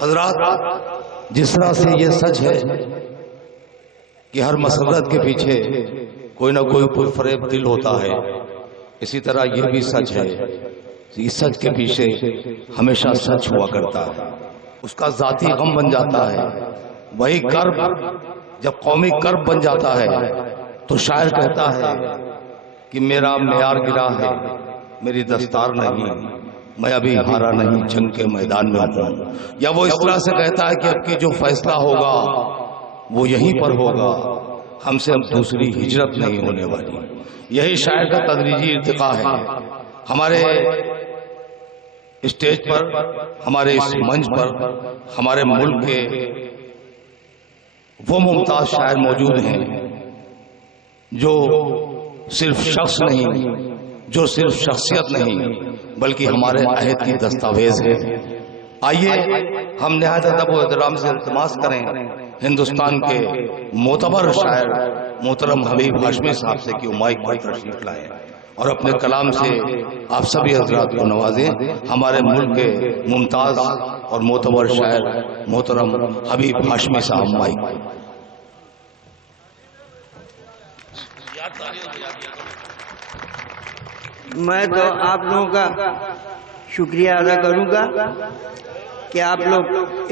حضرات، جس طرح سے یہ سچ ہے کہ ہر مسرت کے پیچھے کوئی نہ کوئی فریب دل ہوتا ہے، اسی طرح یہ بھی سچ ہے کہ سچ کے پیچھے ہمیشہ سچ ہوا کرتا ہے، اس کا ذاتی غم بن جاتا ہے۔ وہی کرب جب قومی کرب بن جاتا ہے تو شاعر کہتا ہے کہ میرا معیار گرا ہے، میری دستار نہیں، میں ابھی ہارا نہیں، جنگ کے میدان میں ہوں۔ یا وہ اس طرح سے کہتا ہے کہ اب کی جو فیصلہ ہوگا وہ یہیں پر ہوگا، ہم سے اب دوسری ہجرت نہیں ہونے والی۔ یہی شاعر کا تدریجی ارتقا ہے۔ ہمارے اسٹیج پر، ہمارے اس منچ پر ہمارے ملک کے وہ ممتاز شاعر موجود ہیں جو صرف شخص نہیں، جو صرف شخصیت نہیں، بلکہ ہمارے عہد کی دستاویز ہے۔ آئیے ہم نہایت ادب و احترام سے التماس کریں ہندوستان کے معتبر شاعر محترم حبیب ہاشمی صاحب سے کہ وہ مائک پر تشریف لائیں اور اپنے کلام سے آپ سبھی حضرات کو نوازیں۔ ہمارے ملک کے ممتاز اور معتبر شاعر محترم حبیب ہاشمی صاحب مائک۔ میں تو آپ لوگوں کا شکریہ ادا کروں گا کہ آپ لوگ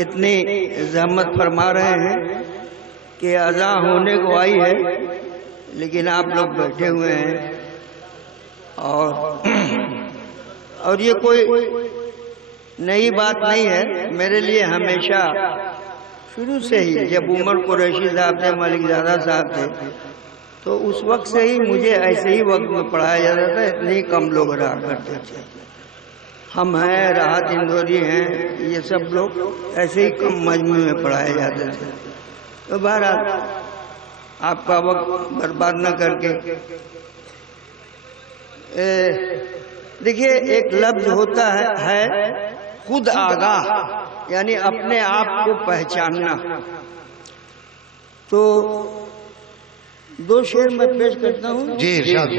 اتنی زحمت فرما رہے ہیں کہ اذان ہونے کو آئی ہے لیکن آپ لوگ بیٹھے ہوئے ہیں، اور یہ کوئی نئی بات نہیں ہے میرے لیے۔ ہمیشہ شروع سے ہی جب عمر قریشی صاحب تھے، ملک زادہ صاحب تھے، تو اس وقت سے ہی مجھے ایسے ہی وقت میں پڑھایا جاتا تھا، اتنے ہی کم لوگ رہا کرتے تھے۔ ہم ہیں، راحت اندوری ہیں، یہ سب لوگ ایسے ہی کم مجموعے میں پڑھائے جاتے تھے۔ تو بہرحال آپ کا وقت برباد نہ کر کے دیکھیے، ایک لفظ ہوتا ہے خود آگاہ، یعنی اپنے آپ کو پہچاننا۔ تو دو شعر میں پیش کرتا ہوں جی ارشاد۔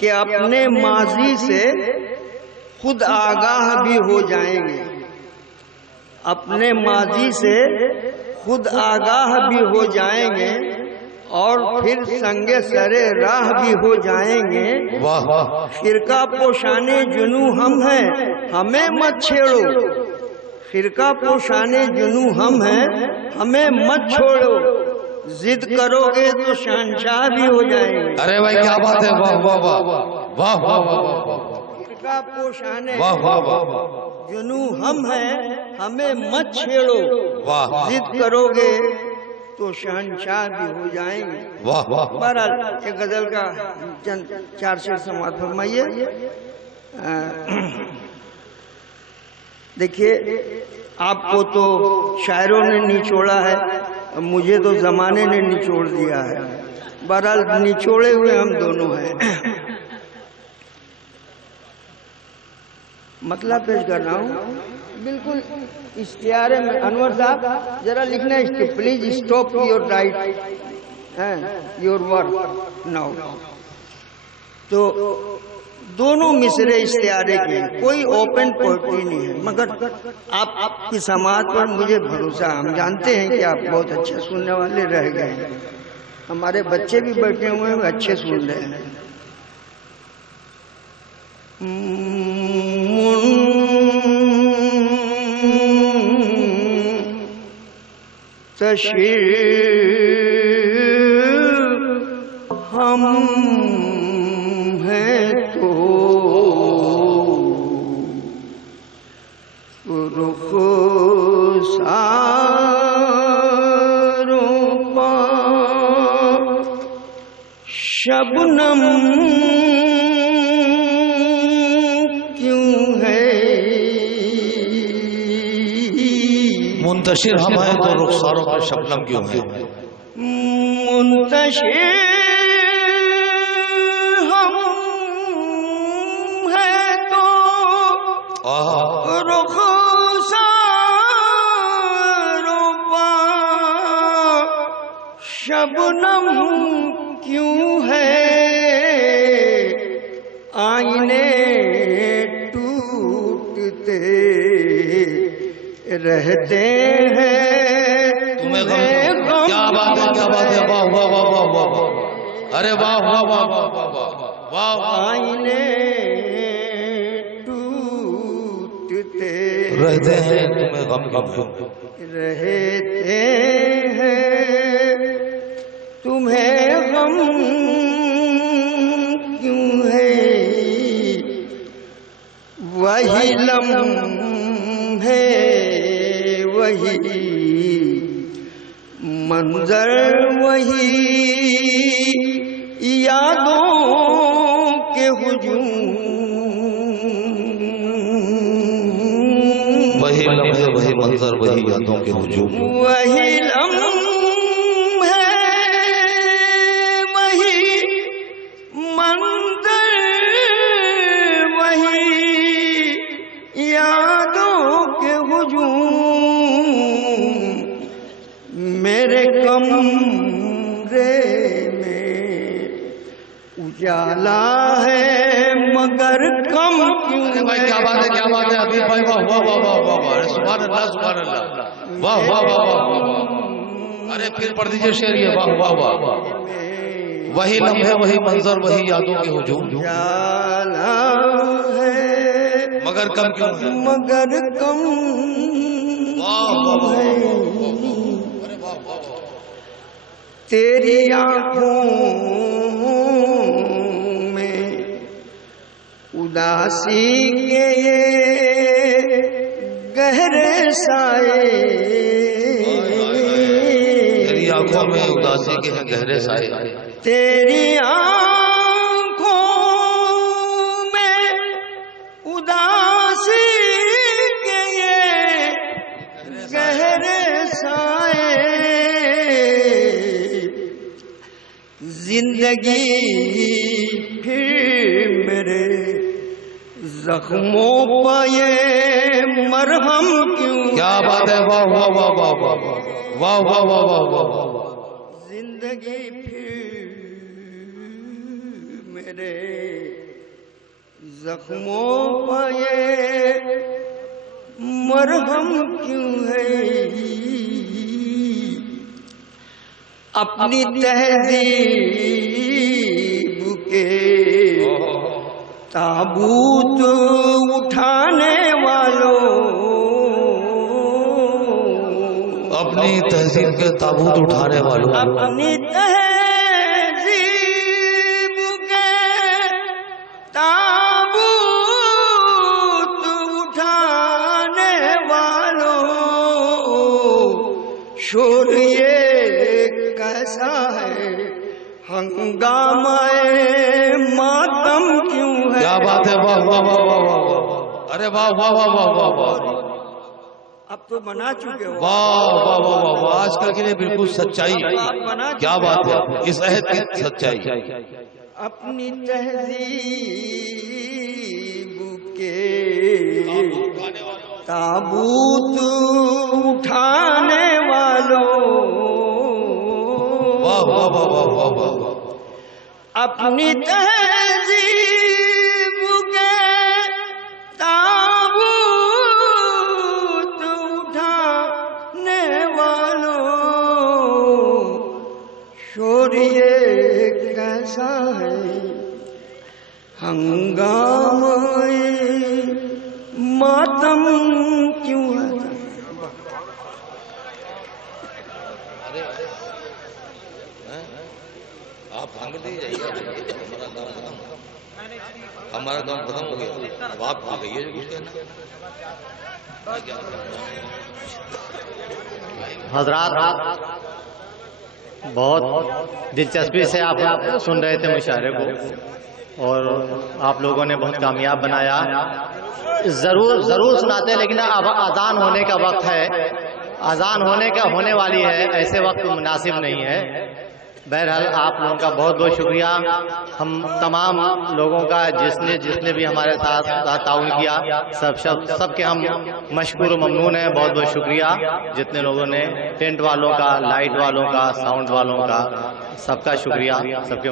کہ اپنے ماضی سے خود آگاہ بھی ہو جائیں گے، اپنے ماضی سے خود آگاہ بھی ہو جائیں گے، اور پھر سنگ سرے راہ بھی ہو جائیں گے۔ فرقہ پوشانے جنو ہم ہیں، ہمیں مت چھیڑو، فرقہ پوشانے جنو ہم ہیں، ہمیں مت چھوڑو، ضد کرو گے تو شہنشاہ بھی ہو جائیں گے۔ ارے بھائی کیا بات ہے، واہ واہ واہ واہ واہ واہ۔ فرقہ پوشانے جنو ہم ہیں، ہمیں مت چھیڑو، ضد کرو گے تو شہنشاہ بھی ہو جائیں گے۔ بہرحال ایک غزل کا چند چار شعر سماعت فرمائیے۔ دیکھیے، آپ کو تو شاعروں نے نچوڑا ہے، مجھے تو زمانے نے نچوڑ دیا ہے۔ بہرحال نچوڑے ہوئے ہم دونوں ہیں۔ مطلب پیش کر رہا ہوں بالکل اشتہارے میں۔ انور صاحب ذرا لکھنا ہے، please stop your write your work now. تو دونوں مصرے اشتہارے کے، کوئی اوپن پوئٹری نہیں ہے، مگر آپ کی سماعت پر مجھے بھروسہ ہے۔ ہم جانتے ہیں کہ آپ بہت اچھے سننے والے رہ گئے ہیں، ہمارے بچے بھی بیٹھے ہوئے ہیں، اچھے سن رہے ہیں۔ منتشر ہم ہیں تو رخساروں پا شبنم کیوں ہے، منتشر ہم ہیں تو رخساروں پر شبنم کیوں ہے، منتشر ہم ہیں تو رخساروں پر شبنم کیوں ہے، آئینے ٹوٹتے رہتے ہیں تمہیں غم، کیا بات ہے، کیا بات ہے، واہ واہ واہ واہ واہ واہ، ارے واہ واہ واہ واہ واہ واہ واہ، آئینے ٹوٹتے رہتے ہیں تمہیں غم کیوں ہے، رہتے ہیں تمہیں غم کیوں ہے، وہی لمحے وہی منظر وہی یادوں کے ہجوم، وہی لمحے وہی منظر وہی یادوں کے ہجوم، وہی لمحے وہی منظر وہی یادوں کے ہجوم، میرے کمرے میں اجالا ہے مگر کم کیوں ارے بھائی کیا بات ہے، کیا بات ہے حبیب بھائی، واہ واہ واہ واہ واہ واہ، سبحان اللہ سبحان اللہ، واہ واہ واہ واہ واہ، ارے پھر پڑھ دیجئے شعر یہ، واہ واہ واہ، وہی لمحے وہی منظر وہی یادوں کے ہجوم، اجالا ہے مگر کم کیوں ہے، مگر کم واہ واہ واہ، ہے، ارے واہ واہ واہ، تیری آنکھوں میں اداسی کے یہ گہرے سائے، تیری آنکھوں میں اداسی کے ہیں گہرے سائے، تیری آنکھوں میں اداسی کے یہ گہرے سائے، زندگی پھر میرے زخموں پہ یہ مرہم کیوں، کیا بات ہے، واہ واہ واہ واہ واہ واہ واہ واہ واہ واہ واہ، زندگی پھر میرے زخموں پہ یہ مرہم کیوں ہے، اپنی تہذیب کے تابوت اٹھانے والوں، اپنی تہذیب کے تابوت اٹھانے والوں، اپنی تہذیب کے تابوت اٹھانے والوں، شور یہ کیسا ہے ہنگامہ ماتم کیوں ہے، کیا بات ہے، واہ واہ واہ واہ واہ واہ، ارے واہ واہ واہ واہ واہ واہ، اب تو بنا چکے ہو، واہ واہ واہ واہ واہ، آج کل کے لیے بالکل سچائی، کیا بات ہے، اس عہد کی سچائی، اپنی تہذیب کے تابوت اٹھانے والوں، واہ واہ واہ واہ واہ واہ، اپنی تہذیب کے تابوت اٹھانے والوں، شور یہ کیسا ہے ہنگامہ ماتم کیوں ہے، آپ بھانگ دے جائیے، ہمارا کام ختم ہو گیا، اب آپ بھاگئیے جو کچھ کہنا، حضرات بہت دلچسپی سے آپ سن رہے تھے مشاعرے کو، اور آپ لوگوں نے بہت کامیاب بنایا، ضرور سناتے، لیکن اب اذان ہونے کا وقت ہے، اذان ہونے والی ہے، ایسے وقت مناسب نہیں ہے۔ بہرحال آپ لوگوں کا بہت بہت شکریہ، ہم تمام لوگوں کا جس نے بھی ہمارے ساتھ تعاون کیا، سب کے ہم مشکور و ممنون ہیں، بہت بہت شکریہ، جتنے لوگوں نے ٹینٹ والوں کا، لائٹ والوں کا، ساؤنڈ والوں کا، سب کا شکریہ، سب کے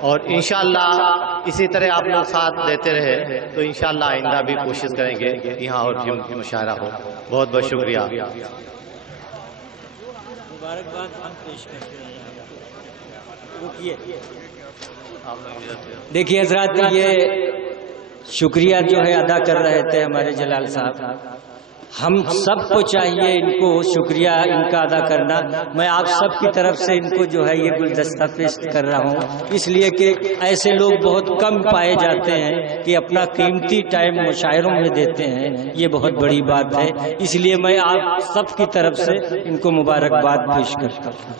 اور انشاءاللہ اسی طرح آپ لوگ ساتھ دیتے رہے تو انشاءاللہ آئندہ بھی کوشش کریں گے یہاں اور بھی مشاعرہ ہو۔ بہت بہت شکریہ۔ مبارکباد ہم پیش کرتے ہیں۔ دیکھیے حضرات، یہ شکریہ جو ہے ادا کر رہے تھے ہمارے جلال صاحب، ہم سب کو چاہیے ان کو شکریہ ان کا ادا کرنا۔ میں آپ سب کی طرف سے ان کو جو ہے یہ گلدستہ پیش کر رہا ہوں، اس لیے کہ ایسے لوگ بہت کم پائے جاتے ہیں کہ اپنا قیمتی ٹائم مشاعروں میں دیتے ہیں، یہ بہت بڑی بات ہے۔ اس لیے میں آپ سب کی طرف سے ان کو مبارکباد پیش کرتا ہوں۔